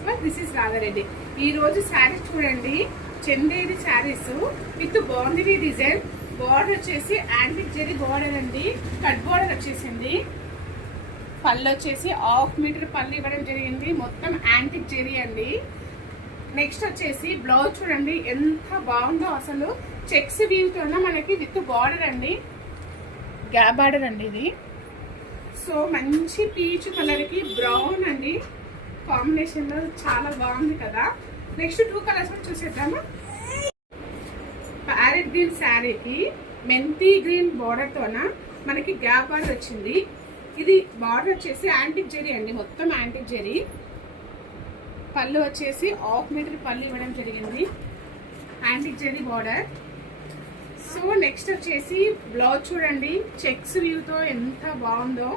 Festival. This is Radha Reddy. ఈ రోజు శారీస్ చూడండి, Chanderi saris with bandhani design. Border వచ్చేసి యాంటిక్ జెరీ బార్డర్ అండి, కట్ బార్డర్ వచ్చేసింది. పళ్ళు వచ్చేసి 1/2 మీటర్ పళ్ళు ఇవ్వడం జరిగింది, మొత్తం యాంటిక్ జెరీ అండి. నెక్స్ట్ వచ్చేసి బ్లౌజ్ చూడండి ఎంత బాగుందో, అసలు చెక్స్ వీవ్తోన మనకి విత్ బార్డర్ అండి, గ్యాప్ బార్డర్ అండి ఇది. సో మంచి పీచ్ కలర్కి బ్రౌన్ అండి కాంబినేషన్లో చాలా బాగుంది కదా. నెక్స్ట్ 2 కలర్స్ కూడా చూసేద్దామా. ప్యారెట్ గ్రీన్ శారీకి మెంతి గ్రీన్ బార్డర్తోన మనకి గ్యాప్ బార్డర్ వచ్చింది. ఇది బార్డర్ వచ్చేసి యాంటిక్ జెరీ అండి, మొత్తం యాంటిక్ జెరీ. పళ్ళు వచ్చేసి 1/2 మీటర్ పళ్ళు ఇవ్వడం జరిగింది, antique zari border. So next వచ్చేసి బ్లౌజ్ చూడండి చెక్స్ వ్యూతో ఎంత బాగుందో.